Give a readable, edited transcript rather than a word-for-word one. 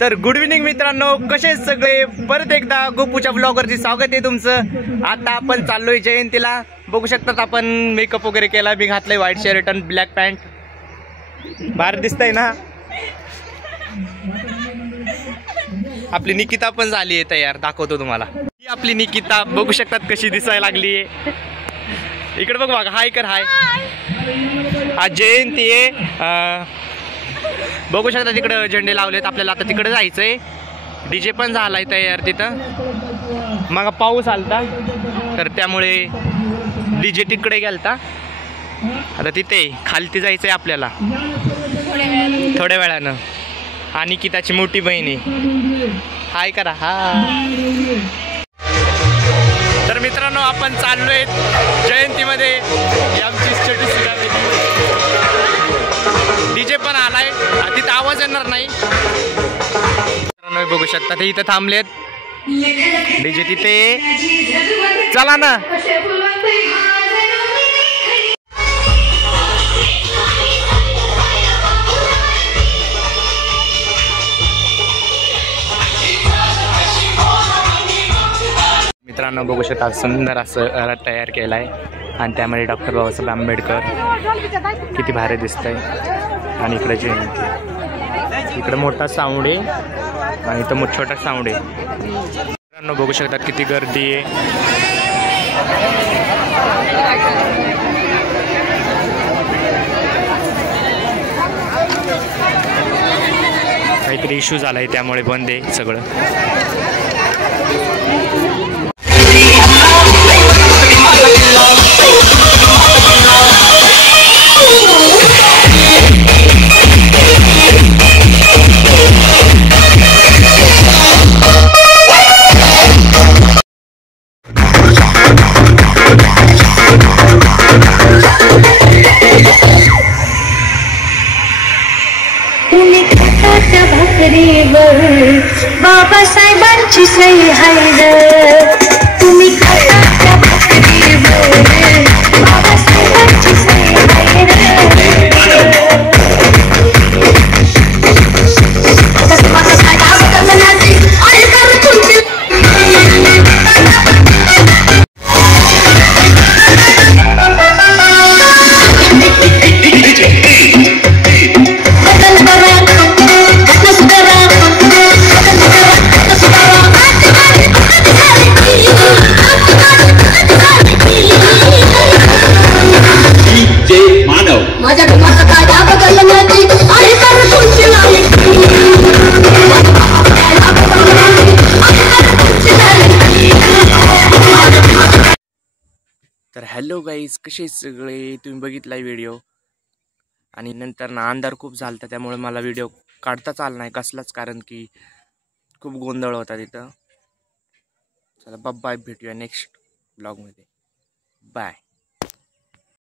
तर good evening मित्रांनो, कसे सगळे. परत एकदा गोपूच्या ब्लॉगवरती स्वागत आहे तुमचं. आता आपण चाललोय जयंतीला. बघू शकतात आपण मेकअप वगैरे केला. मी घातलंय व्हाईट शर्ट आणि ब्लॅक पॅन्ट. बाहेर दिसतंय ना. आपली निकिता पण झाली आहे तयार, दाखवतो तुम्हाला. ही आपली निकिता बघू शकतात कशी दिसायला लागली आहे. इकडे बघ बघा, हाय कर, हाय. आज जयंती आहे. बघू शकता तिकडे झेंडे लावलेत. आपल्याला आता तिकडे जायचंय. डीजे पण झालाय तयार तिथं. मग पाऊस आलता तर त्यामुळे डीजे तिकडे गेलता. आता तिथे खालती जायचंय आपल्याला थोड्या वेळानं. आणि निकिताची मोठी बहिणी हाय करा. हा तर मित्रांनो, आपण चाललोय जयंतीमध्ये. आमची छोटीशी डीजे पण आलाय, तिथं आवाज येणार नाही. बघू शकता ते इथं थांबलेत डीजे तिथे. चला ना. मित्रांनो बघू शकता सुंदर असं रथ तयार केलाय आणि त्यामध्ये डॉक्टर बाबासाहेब आंबेडकर किती भारी दिसतंय. आणि इकडे जयंती, इकडे मोठा साऊंड आहे आणि इथं छोटा साऊंड आहे. मित्रांनो बघू शकतात किती गर्दी आहे. काहीतरी इश्यू झालाय त्यामुळे बंद आहे सगळं. बाबासाहेबांची सही हाय. तुम्ही खाताच्या भाकरीवर बाबासाहेबांची सही तर हॅलो गाईज, कसे सगळे. तुम्ही बघितलाय व्हिडिओ आणि नंतर ना अंधार खूप झालता त्यामुळे मला व्हिडिओ काढताच आला नाही कसलाच, कारण की खूप गोंधळ होता तिथं. चला बाय, भेटूया नेक्स्ट ब्लॉगमध्ये. बाय.